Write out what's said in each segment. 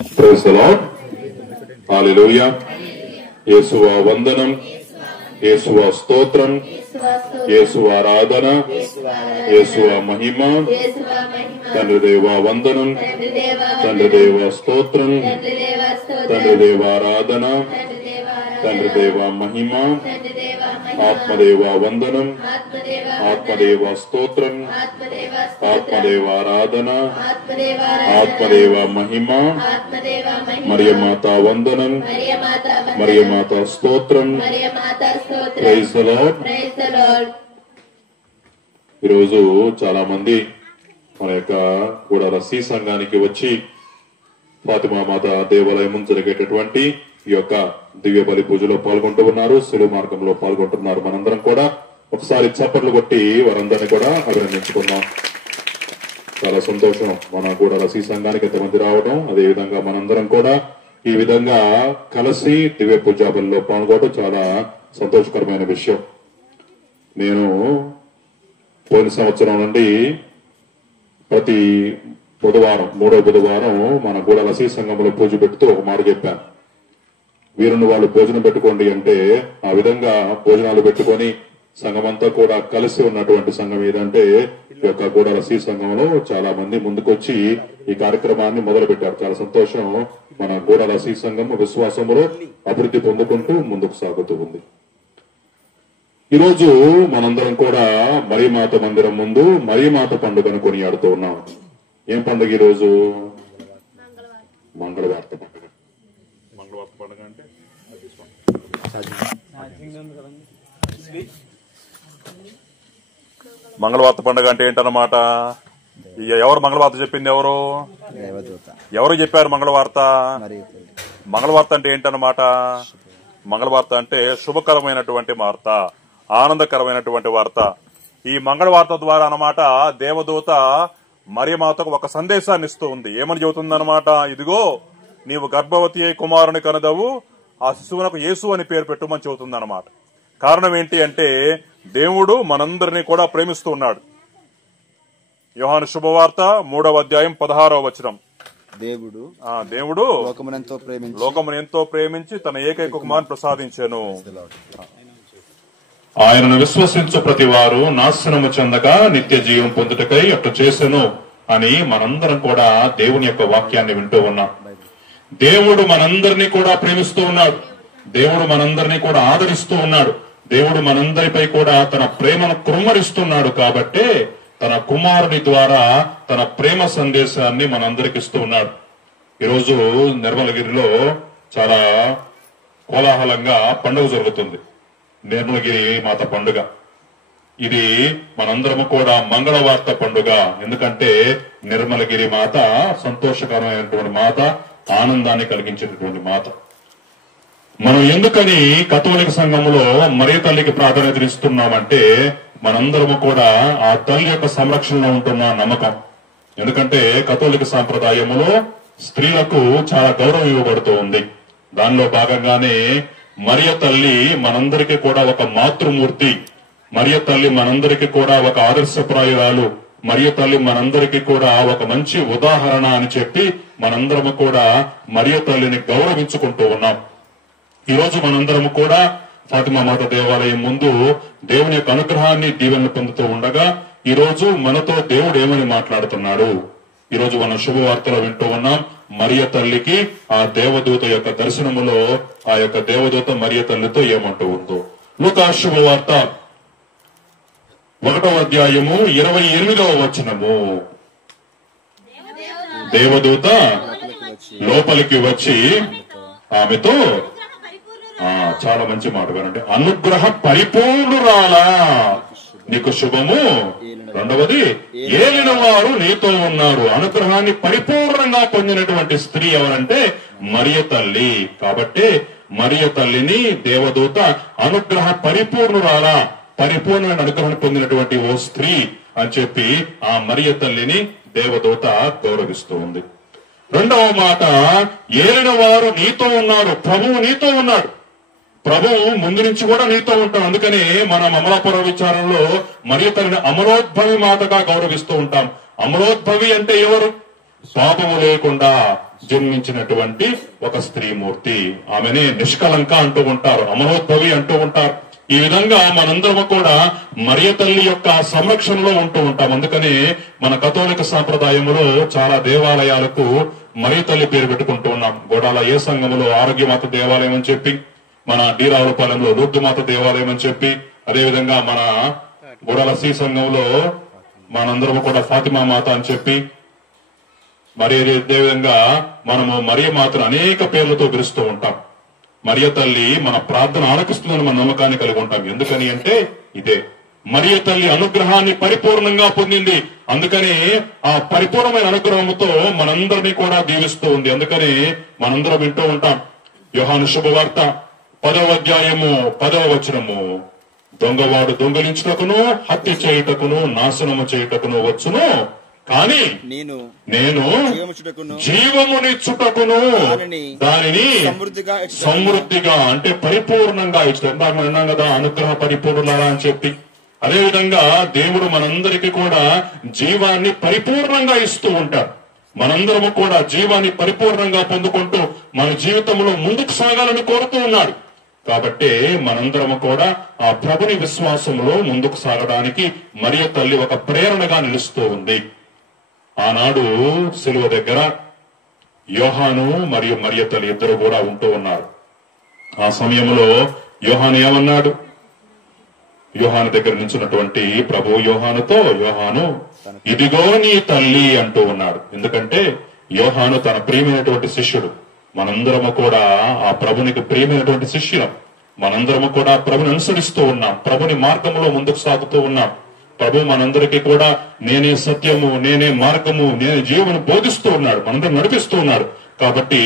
Praise the lord. హల్లెలూయా. యేసువా వందనం, యేసువా స్తోత్రం, యేసువా ఆరాధన, యేసువా మహిమ. తండ్రి దేవా వందనం, తండ్రి దేవా స్తోత్రం, తండ్రి దేవా ఆరాధన, తండ్రి దేవా మహిమ. ఆత్మదేవా వందనం, ఆత్మదేవా స్తోత్రం, ఆత్మదేవా ఆరాధన, ఆత్మదేవా మహిమ. మరియమాత వందనం, మరియమాత స్తోత్రం. Praise the lord. ఈరోజు చాలా మంది మన యొక్క కూడా రసీ సంఘానికి వచ్చి ఫాతిమా మాత దేవాలయం ముందు జరిగేటటువంటి ఈ యొక్క దివ్య బలి పూజలో పాల్గొంటూ ఉన్నారు, శిలువ మార్గంలో పాల్గొంటున్నారు. మనందరం కూడా ఒకసారి చప్పట్లు కొట్టి వారందరినీ కూడా అభినందించుకున్నాం. చాలా సంతోషం మన కూడా రసీ సంఘానికి ఎంతమంది రావడం, అదే విధంగా మనందరం కూడా ఈ విధంగా కలిసి దివ్య పూజా బలిలో పాల్గొనడం చాలా సంతోషకరమైన విషయం. నేను పోయిన సంవత్సరం నుండి ప్రతి బుధవారం, మూడో బుధవారం మన గూడ రసీ సంఘంలో పూజ పెడుతూ ఒక మాట చెప్పాను. వీరుని వాళ్ళు భోజనం పెట్టుకోండి అంటే ఆ విధంగా భోజనాలు పెట్టుకొని సంఘమంతా కూడా కలిసి ఉన్నటువంటి సంఘం ఏదంటే ఈ యొక్క గూడ రసీ సంఘంలో చాలా మంది ముందుకొచ్చి ఈ కార్యక్రమాన్ని మొదలు పెట్టారు. చాలా సంతోషం. మన గూడ రసీ సంఘం విశ్వాసంలో అభివృద్ధి పొందుకుంటూ ముందుకు సాగుతూ ఉంది. ఈరోజు మనందరం కూడా మరియమాత మందిరం ముందు మరియమాత పండుగను కొనియాడుతూ ఉన్నాం. ఏం పండుగ ఈరోజు? మంగళవార్త పండుగ. మంగళవార్త పండుగ అంటే మంగళవార్త పండుగ అంటే ఏంటన్నమాట? ఎవరు మంగళవార్త చెప్పింది? ఎవరు చెప్పారు మంగళవార్త? మంగళవార్త అంటే ఏంటన్నమాట? మంగళవార్త అంటే శుభకరమైనటువంటి వార్త, ఆనందకరమైనటువంటి వార్త. ఈ మంగళవార్త ద్వారా అన్నమాట దేవదూత మరియమాతకు ఒక సందేశాన్ని ఇస్తూ ఉంది. ఏమని చెబుతుందన్నమాట? ఇదిగో నీవు గర్భవతి అయి కుమారుని కనదవు, ఆ శిశువునకు యేసు అని పేరు పెట్టుమని చెబుతుంది అన్నమాట. కారణం ఏంటి అంటే దేవుడు మనందరినీ కూడా ప్రేమిస్తూ ఉన్నాడు. యోహాను శుభవార్త 3వ అధ్యాయం 16వ వచనం. దేవుడు లోకమును ఎంతో ప్రేమించి తన ఏకైక కుమారుని ప్రసాదించెను. ఆయనను విశ్వసించు ప్రతి వారు నాశనము చెందక నిత్య జీవం పొందుటకై అట్లా చేసెను అని మనందరం కూడా దేవుని యొక్క వాక్యాన్ని వింటూ ఉన్నాం. దేవుడు మనందరినీ కూడా ప్రేమిస్తూ ఉన్నాడు. దేవుడు మనందరినీ కూడా ఆదరిస్తూ ఉన్నాడు. దేవుడు మనందరిపై కూడా తన ప్రేమను కుమ్మరిస్తున్నాడు. కాబట్టే తన కుమారుడి ద్వారా తన ప్రేమ సందేశాన్ని మనందరికి ఇస్తూ ఉన్నాడు. ఈరోజు నిర్మలగిరిలో చాలా కోలాహలంగా పండుగ జరుగుతుంది, నిర్మలగిరి మాత పండుగ. ఇది మనందరము కూడా మంగళవార్త పండుగ. ఎందుకంటే నిర్మలగిరి మాత సంతోషకరమైనటువంటి మాత, ఆనందాన్ని కలిగించేటటువంటి మాత. మనం ఎందుకని కథోలిక సంఘంలో మరియ తల్లికి ప్రాధాన్యత ఇస్తున్నామంటే మనందరము కూడా ఆ తల్లి యొక్క సంరక్షణలో ఉంటున్న నమ్మకం. ఎందుకంటే కథోలిక సాంప్రదాయములో స్త్రీలకు చాలా గౌరవం ఇవ్వబడుతూ ఉంది. దానిలో భాగంగానే మరియ తల్లి మనందరికీ కూడా ఒక మాతృమూర్తి, మరియ తల్లి మనందరికీ కూడా ఒక ఆదర్శప్రాయురాలు, మరియ తల్లి మనందరికీ కూడా ఒక మంచి ఉదాహరణ అని చెప్పి మనందరము కూడా మరియ తల్లిని గౌరవించుకుంటూ ఉన్నాం. ఈరోజు మనందరము కూడా ఫాతిమా మాత దేవాలయం ముందు దేవుని యొక్క అనుగ్రహాన్ని, దీవెనలు పొందుతూ ఉండగా ఈరోజు మనతో దేవుడు ఏమని మాట్లాడుతున్నాడు? ఈరోజు మనం శుభవార్తలో వింటూ ఉన్నాం. మరియ తల్లికి ఆ దేవదూత యొక్క దర్శనములో ఆ యొక్క దేవదూత మరియ తల్లితో ఏమంటూ ఉందో. లూకా శుభవార్త 1వ అధ్యాయము 28వ వచనము. దేవదూత లోపలికి వచ్చి ఆమెతో, చాలా మంచి మాట వినండి, అనుగ్రహ పరిపూర్ణురాలా నీకు శుభము. రెండవది, ఏలిన వారు నీతో ఉన్నారు. అనుగ్రహాన్ని పరిపూర్ణంగా పొందినటువంటి స్త్రీ ఎవరంటే మరియ తల్లి. కాబట్టి మరియ తల్లిని దేవదూత అనుగ్రహ పరిపూర్ణురాలా, పరిపూర్ణమైన అనుగ్రహాన్ని పొందినటువంటి ఓ స్త్రీ అని చెప్పి ఆ మరియ తల్లిని దేవదూత గౌరవిస్తూ ఉంది. రెండవ మాట, ఏలిన వారు నీతో ఉన్నారు. ప్రభువు నీతో ఉన్నాడు. ప్రభువు ముందు నుంచి కూడా నీతో ఉంటాం. అందుకని మనం అమలాపుర విచారంలో మరియ తల్లిని అమలోద్భవి మాతగా గౌరవిస్తూ ఉంటాం. అమలోద్భవి అంటే ఎవరు? పాపము లేకుండా జన్మించినటువంటి ఒక స్త్రీమూర్తి. ఆమెనే నిష్కలంక అంటూ ఉంటారు, అమరోద్భవి అంటూ ఉంటారు. ఈ విధంగా మనందరము కూడా మరియ తల్లి యొక్క సంరక్షణలో ఉంటూ ఉంటాం. అందుకని మన కథోలిక సాంప్రదాయంలో చాలా దేవాలయాలకు మరియ తల్లి పేరు పెట్టుకుంటూ ఉన్నాం. గోడాల ఏ సంఘంలో ఆరోగ్యమాత దేవాలయం అని చెప్పి, మన డీరావులపాలెంలో లూర్దుమాత దేవాలయం అని చెప్పి, అదేవిధంగా మన గోడాల సి సంఘంలో మనందరము కూడా ఫాతిమా మాత అని చెప్పి, మరి అదేవిధంగా మనము మరియ మాతను అనేక పేర్లతో పిలుస్తూ ఉంటాం. మరియ తల్లి మన ప్రార్థన ఆలకిస్తుందని మన నమ్మకాన్ని కలిగి ఉంటాం. ఎందుకని అంటే ఇదే, మరియ తల్లి అనుగ్రహాన్ని పరిపూర్ణంగా పొందింది. అందుకని ఆ పరిపూర్ణమైన అనుగ్రహంతో మనందరినీ కూడా దీవిస్తూ ఉంది. అందుకని మనందరం వింటూ ఉంటాం యోహాను శుభవార్త 10వ అధ్యాయము 10వ వచనము, దొంగవాడు దొంగలించుటకును హత్య చేయుటకును నాశనము చేయుటకును వచ్చును, కానీ నేను జీవమునిచ్చుటకును దానిని సమృద్ధిగా అంటే పరిపూర్ణంగా ఇచ్చుతాను. విన్నాం కదా, అనుగ్రహ పరిపూర్ణులారా అని చెప్పి. అదేవిధంగా దేవుడు మనందరికీ కూడా జీవాన్ని పరిపూర్ణంగా ఇస్తూ ఉంటాడు. మనందరము కూడా జీవాన్ని పరిపూర్ణంగా పొందుకుంటూ మన జీవితంలో ముందుకు సాగాలని కోరుతూ ఉన్నాడు. కాబట్టి మనందరము కూడా ఆ ప్రభుని విశ్వాసంలో ముందుకు సాగడానికి మరియ తల్లి ఒక ప్రేరణగా నిలుస్తూ ఉంది. ఆనాడు సిలువ దగ్గర యోహాను మరియు మరియ తల్లి ఇద్దరు కూడా ఉంటూ ఉన్నారు. ఆ సమయంలో యోహాను ఏమన్నాడు? యోహాను దగ్గర నుంచున్నటువంటి ప్రభు యోహానుతో, యోహాను ఇదిగో నీ తల్లి అంటూ ఉన్నాడు. ఎందుకంటే యోహాను తన ప్రియమైనటువంటి శిష్యుడు. మనందరము కూడా ఆ ప్రభునికి ప్రియమైనటువంటి శిష్యులం. మనందరము కూడా ప్రభుని అనుసరిస్తూ ఉన్నాం, ప్రభుని మార్గంలో ముందుకు సాగుతూ ఉన్నాం. ప్రభు మనందరికీ కూడా నేనే సత్యము, నేనే మార్గము, నేనే జీవను బోధిస్తూ ఉన్నాడు, మనందరం నడిపిస్తూ ఉన్నాడు. కాబట్టి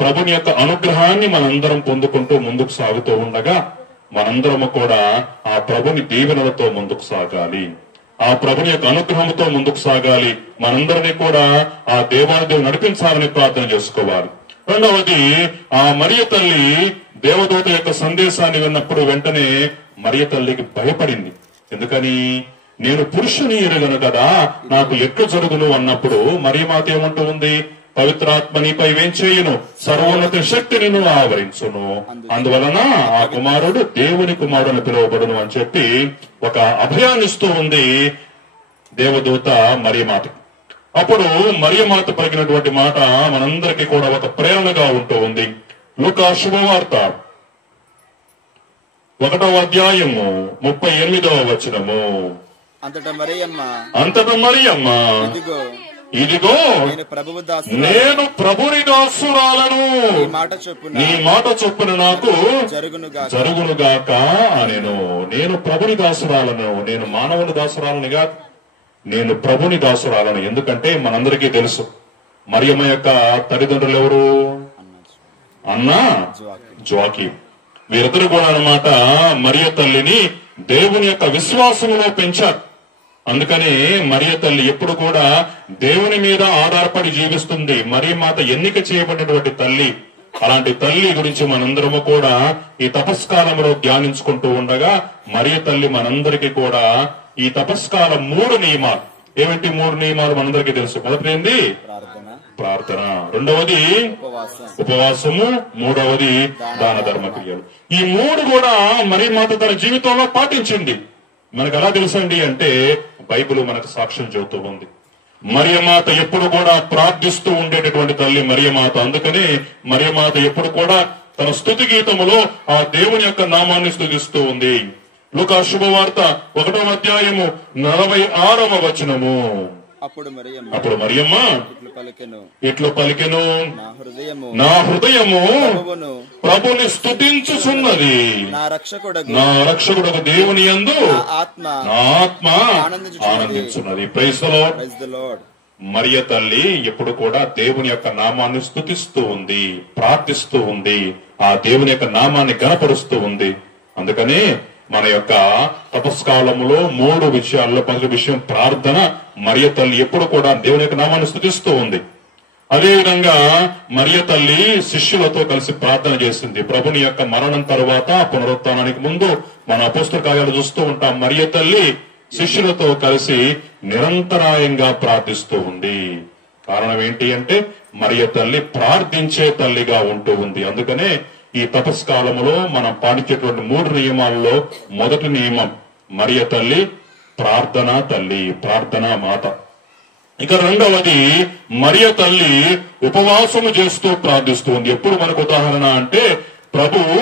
ప్రభుని యొక్క అనుగ్రహాన్ని మనందరం పొందుకుంటూ ముందుకు సాగుతూ ఉండగా మనందరము కూడా ఆ ప్రభుని దీవెనలతో ముందుకు సాగాలి, ఆ ప్రభుని యొక్క అనుగ్రహంతో ముందుకు సాగాలి. మనందరినీ కూడా ఆ దేవాలయం నడిపించాలని ప్రార్థన చేసుకోవాలి. రెండవది, ఆ మరియ తల్లి దేవదూత యొక్క సందేశాన్ని విన్నప్పుడు వెంటనే మరియ తల్లికి భయపడింది. ఎందుకని? నేను పురుషుని ఎరుగను కదా, నాకు ఎట్లు జరుగును అన్నప్పుడు మరియమాత ఏమంటూ ఉంది? పవిత్రాత్మ నీపై వేంచేయును, సర్వోన్నత శక్తి నిన్ను ఆవరించును, అందువలన ఆ కుమారుడు దేవుని కుమారుడు పిలువబడును అని చెప్పి ఒక అభయాన్ని ఇస్తూ ఉంది దేవదూత మరియమాత. అప్పుడు మరియమాత పలికినటువంటి మాట మనందరికీ కూడా ఒక ప్రేరణగా ఉంటూ ఉంది. లూకా శుభవార్త 1వ అధ్యాయము 38వ వచనము, అంతటా మరియమ్మ ఇదిగో నేను ప్రభుని దాసురాలను, నీ మాట చొప్పున నాకు జరుగునుగాక అనెను. నేను ప్రభుని దాసురాలను, నేను మానవుని దాసురాలని కాదు, నేను ప్రభుని దాసురాలను. ఎందుకంటే మనందరికీ తెలుసు మరియమ్మ యొక్క తల్లిదండ్రులు ఎవరు? అన్నా జోకి. వీరిద్దరు కూడా అన్నమాట మరియ తల్లిని దేవుని యొక్క విశ్వాసంలో పెంచారు. అందుకని మరియ తల్లి ఎప్పుడు కూడా దేవుని మీద ఆధారపడి జీవిస్తుంది. మరియమాత ఎన్నిక చేయబడినటువంటి తల్లి. అలాంటి తల్లి గురించి మనందరము కూడా ఈ తపస్కాలంలో ధ్యానించుకుంటూ ఉండగా మరియ తల్లి మనందరికీ కూడా ఈ తపస్కాలం 3 నియమాలు. ఏమిటి 3 నియమాలు మనందరికీ తెలుసు. మొదటిది ప్రార్థన, రెండవది ఉపవాసము, మూడవది దాన ధర్మ క్రియలు. ఈ 3 కూడా మరియమాత తన జీవితంలో పాటించింది. మనకు ఎలా తెలుసండి అంటే బైబిల్ మనకు సాక్ష్యం చెబుతూ ఉంది. మరియమాత ఎప్పుడు కూడా ప్రార్థిస్తూ ఉండేటటువంటి తల్లి మరియమాత. అందుకనే మరియమాత ఎప్పుడు కూడా తన స్తుతి గీతములో ఆ దేవుని యొక్క నామాన్ని స్తుతిస్తూ ఉంది. లూకా శుభవార్త 1వ అధ్యాయము 46వ వచనము, అప్పుడు మరియమ్మ ఇట్లు పలికెను, నా హృదయము ప్రభుని స్తుతించుచున్నది, నా రక్షకుడకు దేవుని యందు నా ఆత్మ ఆనందించున్నది. Praise the lord. మరియ తల్లి ఎప్పుడు కూడా దేవుని యొక్క నామాన్ని స్తుతిస్తూ ఉంది, ప్రార్థిస్తూ ఉంది, ఆ దేవుని యొక్క నామాన్ని గణపరుస్తూ ఉంది. అందుకని మన యొక్క తపస్కాలములో 3 విషయాల్లో మొదటి విషయం ప్రార్థన. మరియ తల్లి ఎప్పుడు కూడా దేవుని యొక్క నామాన్ని స్తుతిస్తూ ఉంది. అదేవిధంగా మరియ తల్లి శిష్యులతో కలిసి ప్రార్థన చేసింది. ప్రభుని యొక్క మరణం తరువాత పునరుత్థానానికి ముందు మన అపోస్తల కార్యాలు చూస్తూ ఉంటాం. మరియ తల్లి శిష్యులతో కలిసి నిరంతరాయంగా ప్రార్థిస్తూ ఉంది. కారణం ఏంటి అంటే మరియ తల్లి ప్రార్థించే తల్లిగా ఉంటూ ఉంది. అందుకనే ఈ తపస్కాలంలో మనం పాటించేటువంటి 3 నియమాల్లో మొదటి నియమం మరియ తల్లి ప్రార్థనా తల్లి, ప్రార్థనా మాత. ఇక రెండవది మరియ తల్లి ఉపవాసము చేస్తూ ప్రార్థిస్తూ ఉంది. ఎప్పుడు మనకు ఉదాహరణ అంటే ప్రభువు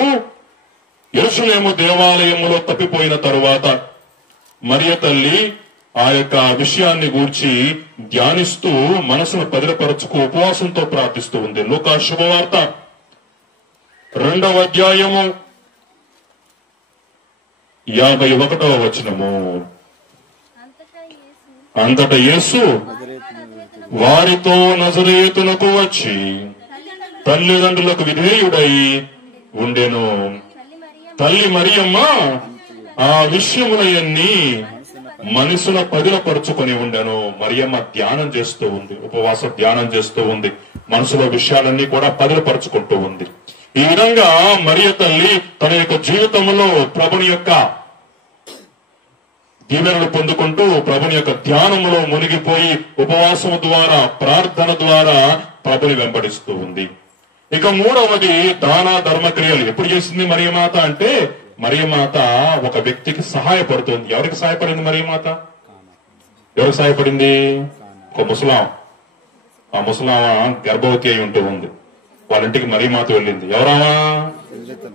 యెరూషలేము దేవాలయములో తప్పిపోయిన తరువాత మరియ తల్లి ఆ యొక్క విషయాన్ని గూర్చి ధ్యానిస్తూ మనసును పదిలపరచుకు ఉపవాసంతో ప్రార్థిస్తూ ఉంది. లూకా శుభవార్త 2వ అధ్యాయము 51వ వచనము. అంతటా యేసు వారితో నజరేతునకు వచ్చి తల్లిదండ్రులకు విధేయుడై ఉండెను. తల్లి మరియమ్మ ఆ విషయములన్నీ మనసున పదిలపరుచుకొని ఉండెను. మరియమ్మ ధ్యానం చేస్తూ ఉంది, ఉపవాస ధ్యానం చేస్తూ ఉంది, మనసులో విషయాలన్నీ కూడా పదిలపరుచుకుంటూ ఉంది. ఈ విధంగా మరియ తల్లి తన యొక్క జీవితంలో ప్రభుని యొక్క దీవెనలు పొందుకుంటూ ప్రభుని యొక్క ధ్యానంలో మునిగిపోయి ఉపవాసము ద్వారా ప్రార్థన ద్వారా ప్రభుని వెంబడిస్తూ ఉంది. ఇక మూడవది దాన ధర్మ క్రియలు ఎప్పుడు చేసింది మరియమాత అంటే మరియమాత ఒక వ్యక్తికి సహాయపడుతుంది. ఎవరికి సహాయపడింది మరియమాత? ఎవరికి సహాయపడింది? ఒక ముసలాం. ఆ ముసలామ గర్భవతి అయి ఉంటూ ఉంది. వాళ్ళ ఇంటికి మరియమాత వెళ్ళింది. ఎవరామా?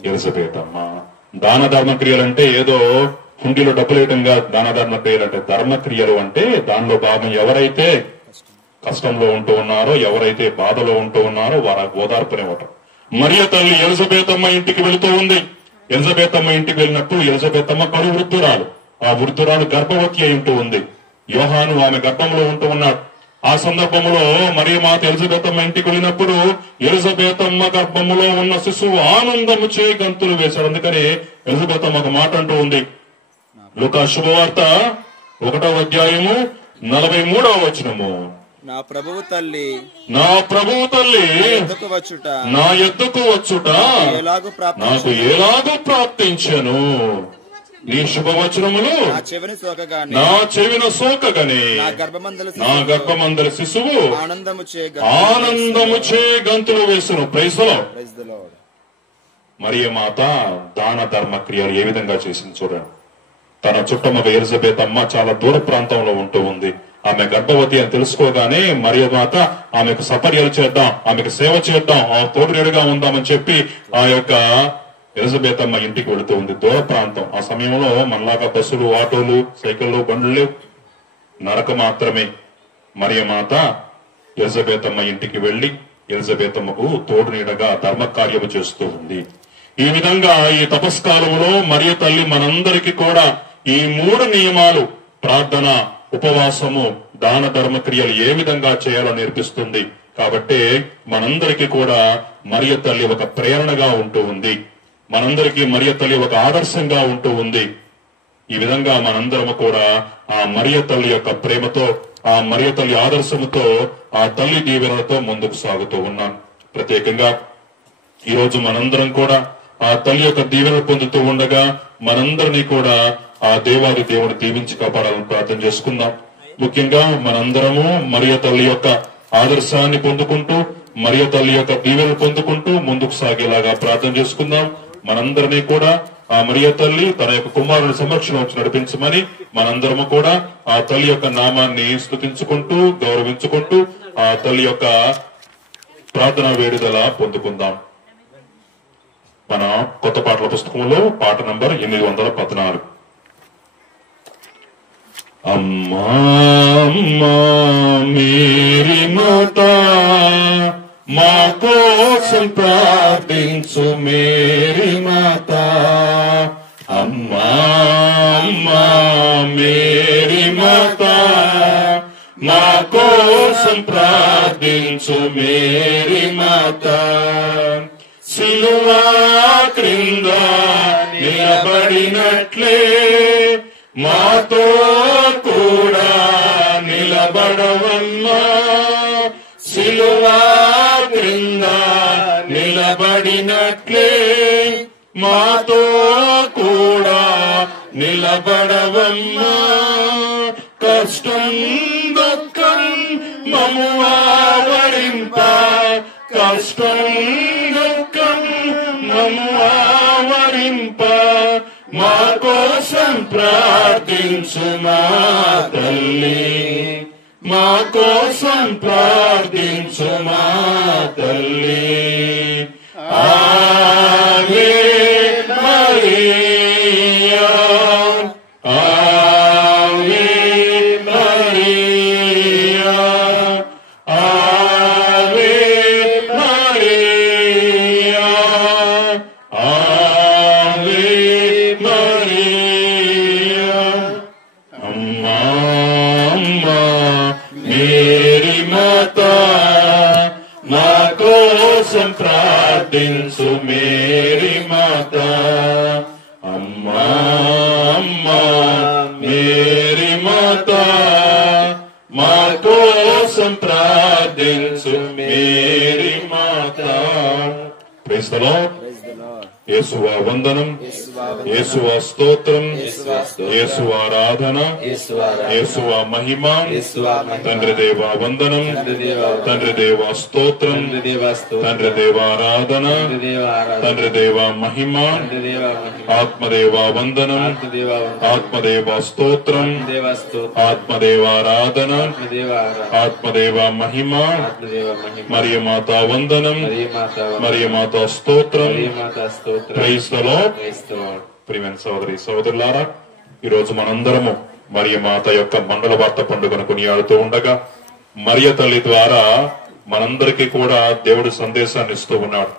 ఎలిజబెతమ్మ. దాన ధర్మ క్రియలు అంటే ఏదో హుండీలో డబ్బులు వేయటంగా దాన ధర్మ క్రియలు అంటే ధర్మ క్రియలు అంటే దానిలో భాగం ఎవరైతే కష్టంలో ఉంటూ ఉన్నారో, ఎవరైతే బాధలో ఉంటూ ఉన్నారో వారికి ఓదార్పునివ్వటం. మరియ తల్లి ఎలిజబెతమ్మ ఇంటికి వెళుతూ ఉంది. ఎలిజబెతమ్మ ఇంటికి వెళ్ళినప్పుడు ఎలిజబెతమ్మ కడు వృద్ధురాలు. ఆ వృద్ధురాలు గర్భవతి అయి ఉంటూ ఉంది. యోహాను ఆమె గర్భంలో ఉంటూ ఉన్నాడు. ఆ సందర్భంలో మరియమాత ఎలిజబెతమ్మ ఇంటికి వెళ్ళినప్పుడు ఎలిజబెతమ్మ గర్భములో ఉన్న శిశువు ఆనందము చే గంతులు వేశాడు. అందుకని ఎలిజబెతమ్మ ఒక మాట అంటూ ఉంది. లూకా శుభవార్త 1వ అధ్యాయము 43వ వచనము. నా ప్రభువు తల్లి నా యొద్దకు వచ్చుట నాకు ఎలాగూ ప్రాప్తించెను. నీ శుభవచనములు నా చెవిన సోకగానే నా గర్భమందలి శిశువు ఆనందము చే గంతులు వేసును. Praise the lord. మరియమాత దాన ధర్మ క్రియలు ఏ విధంగా చేసింది చూడండి. తన చుట్టమగ ఎలిజబెతమ్మ చాలా దూర ప్రాంతంలో ఉంటూ ఉంది. ఆమె గర్భవతి అని తెలుసుకోగానే మరియమాత ఆమెకు సపర్యలు చేద్దాం, ఆమెకు సేవ చేద్దాం, ఆ తోడుగా ఉందామని చెప్పి ఆ యొక్క ఎలిజబెతమ్మ ఇంటికి వెళుతూ ఉంది. దూర ప్రాంతం. ఆ సమయంలో మనలాగా బస్సులు, ఆటోలు, సైకిళ్ళు, బండ్లు లేవు, నడక మాత్రమే. మరియమాత ఎలిజబెతమ్మ ఇంటికి వెళ్లి ఎలిజబెతమ్మకు తోడు నీడగా ధర్మ కార్యము చేస్తూ ఉంది. ఈ విధంగా ఈ తపస్కాలంలో మరియ తల్లి మనందరికీ కూడా ఈ 3 నియమాలు ప్రార్థన, ఉపవాసము, దాన ధర్మ క్రియలు ఏ విధంగా చేయాలో నేర్పిస్తుంది. కాబట్టి మనందరికీ కూడా మరియ తల్లి ఒక ప్రేరణగా ఉంటూ ఉంది. మనందరికీ మరియ తల్లి ఒక ఆదర్శంగా ఉంటూ ఉంది. ఈ విధంగా మనందరము కూడా ఆ మరియ తల్లి యొక్క ప్రేమతో, ఆ మరియ తల్లి ఆదర్శముతో, ఆ తల్లి దీవెనలతో ముందుకు సాగుతూ ఉన్నాం. ప్రత్యేకంగా ఈ రోజు మనందరం కూడా ఆ తల్లి యొక్క దీవెనలు పొందుతూ ఉండగా మనందరినీ కూడా ఆ దేవాది దేవుడు దీవించి కాపాడాలని ప్రార్థన చేసుకుందాం. ముఖ్యంగా మనందరము మరియ తల్లి యొక్క ఆదర్శాన్ని పొందుకుంటూ, మరియ తల్లి యొక్క దీవెనలు పొందుకుంటూ ముందుకు సాగేలాగా ప్రార్థన చేసుకుందాం. మనందరినీ కూడా ఆ మరియ తల్లి తన యొక్క కుమారుని సమక్షంలో వచ్చి నడిపించమని మనందరము కూడా ఆ తల్లి యొక్క నామాన్ని స్తుతించుకుంటూ, గౌరవించుకుంటూ ఆ తల్లి యొక్క ప్రార్థనా వేడుదల పొందుకుందాం. మన కొత్త పాటల పుస్తకంలో పాట నంబర్ 814. అమ్మా అమ్మా మేరీ మాతా మా కోసం ప్రార్థించు మేరీ మాతా. అమ్మా అమ్మా మేరీ మాతా మా కోసం ప్రార్థించు మేరీ మాతా. సిలువా క్రింద నిలబడినట్లే మాతో కూడా నిలబడవమ్మా. సిలువా క్రింద నిలబడినట్లే మాతో కూడా నిలబడవమ్మా. కష్టం దుఃఖం మము ఆవరింప, కష్టం దుఃఖం మము ఆవరింప, మా కోసం ప్రార్థించు మా తల్లి, మా కోసం ప్రార్థించు మా తల్లి. ఆవే మరియా, ఆవే మరియా, ఆవే మరియా, ఆవే మరియా. అమ్మా అమ్మా మేరీ మాతా, మా కోసం ప్రార్థించు మేరీ మాతా. అమ్మా అమ్మా మేరీ మాతా, మా కోసం ప్రార్థించు మేరీ మాతా. Praise the lord. యేసువా వందనం, యేసువా స్తోత్రం, యేసువా ఆరాధన, యేసువా మహిమ. తండ్రి దేవా వందనం, తండ్రి దేవా స్తోత్రం, తండ్రి దేవా ఆరాధన, తండ్రి దేవా మహిమ. ఆత్మదేవా వందనం, ఆత్మదేవా స్తోత్రం, ఆత్మదేవా ఆరాధన, ఆత్మదేవా మహిమ. మరియ మాతా వందనం, మరియ మాతా స్తోత్రం. Praise the lord. ప్రియమైన సోదరి సోదరులారా, ఈ రోజు మనందరము మరియ మాత యొక్క మండల వార్త పండుగను కొనియాడుతూ ఉండగా, మరియ తల్లి ద్వారా మనందరికీ కూడా దేవుడి సందేశాన్ని ఇస్తూ ఉన్నాడు.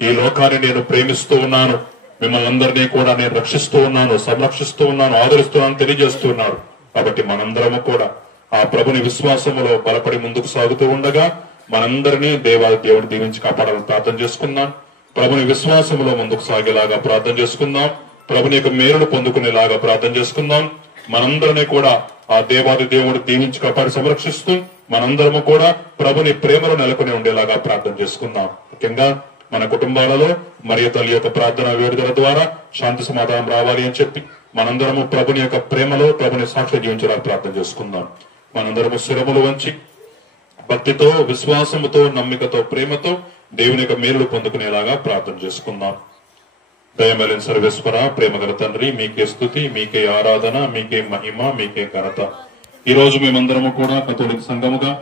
ఈ లోకాన్ని నేను ప్రేమిస్తూ ఉన్నాను, మిమ్మల్ని అందరినీ కూడా నేను రక్షిస్తూ ఉన్నాను, సంరక్షిస్తూ ఉన్నాను, ఆదరిస్తున్నాను తెలియజేస్తూ ఉన్నాడు. కాబట్టి మనందరము కూడా ఆ ప్రభుని విశ్వాసములో బలపడి ముందుకు సాగుతూ ఉండగా మనందరినీ దేవుడు దీవించి కాపాడాలని ప్రార్థన చేసుకుందాం. ప్రభుని విశ్వాసములో ముందుకు సాగేలాగా ప్రార్థన చేసుకుందాం. ప్రభుని యొక్క మేలును పొందుకునేలాగా ప్రార్థన చేసుకుందాం. మనందరినీ కూడా ఆ దేవాది దేవుడు దీవించి కాపాడి సంరక్షిస్తూ మనందరము కూడా ప్రభుని ప్రేమలో నెలకొని ఉండేలాగా ప్రార్థన చేసుకుందాం. ముఖ్యంగా మన కుటుంబాలలో మరియ తల్లి యొక్క ప్రార్థన వేడుదల ద్వారా శాంతి సమాధానం రావాలి అని చెప్పి మనందరము ప్రభుని యొక్క ప్రేమలో ప్రభుని సాక్షి జీవించడానికి ప్రార్థన చేసుకుందాం. మనందరము శిరములు వంచి భక్తితో, విశ్వాసముతో, నమ్మికతో, ప్రేమతో దేవుని యొక్క మేలులు పొందుకునేలాగా ప్రార్థన చేసుకుందాం. దయమలిన సర్వేశ్వర, ప్రేమగల తండ్రి, మీకే స్తుతి, మీకే ఆరాధన, మీకే మహిమ, మీకే ఘనత. ఈ రోజు మేమందరము కూడా కథోలిక సంఘముగా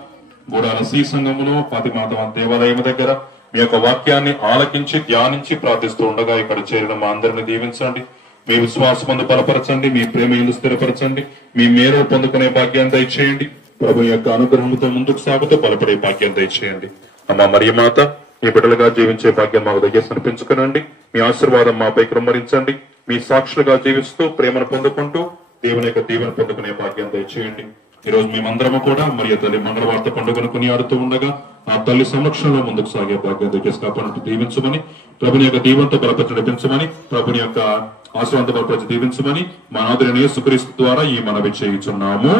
గూడాల శ్రీ సంఘములో ఫాతిమా దేవాలయం దగ్గర మీ యొక్క వాక్యాన్ని ఆలకించి ధ్యానించి ప్రార్థిస్తూ ఉండగా ఇక్కడ చేరిన మా అందరిని దీవించండి. మీ విశ్వాసమందు బలపరచండి, మీ ప్రేమ ఇల్లు స్థిరపరచండి, మీ మేలు పొందుకునే భాగ్యాన్ని దయచేయండి. ప్రభు యొక్క అనుగ్రహంతో ముందుకు సాగుతూ బలపడే భాగ్యాన్ని దయచేయండి. అమ్మా మరియమాత, మీ బిడ్డలుగా జీవించే భాగ్యం మాకు దగ్గర సమర్పించుకునండి. మీ ఆశీర్వాదం మాపై కృమ్మరించండి. మీ సాక్షులుగా జీవిస్తూ ప్రేమను పొందుకుంటూ దేవుని యొక్క దీవెన పొందుకునే భాగ్యం దయచేయండి. ఈ రోజు మేమందరము కూడా మరియ తల్లి మంగళ వార్త పండుగను కొనియాడుతూ ఉండగా ఆ తల్లి సంరక్షణలో ముందుకు సాగే భాగ్యం దయచేసి కాపాడుతూ దీవించమని, ప్రభుని యొక్క దీవంతో బలపరిచి నడిపించమని, ప్రభుని యొక్క ఆశీర్వాదంతో బలపరిచి దీవించమని మా నాథుడైన యేసుక్రీస్తు ద్వారా ఈ మనవి చేయుచున్నాము.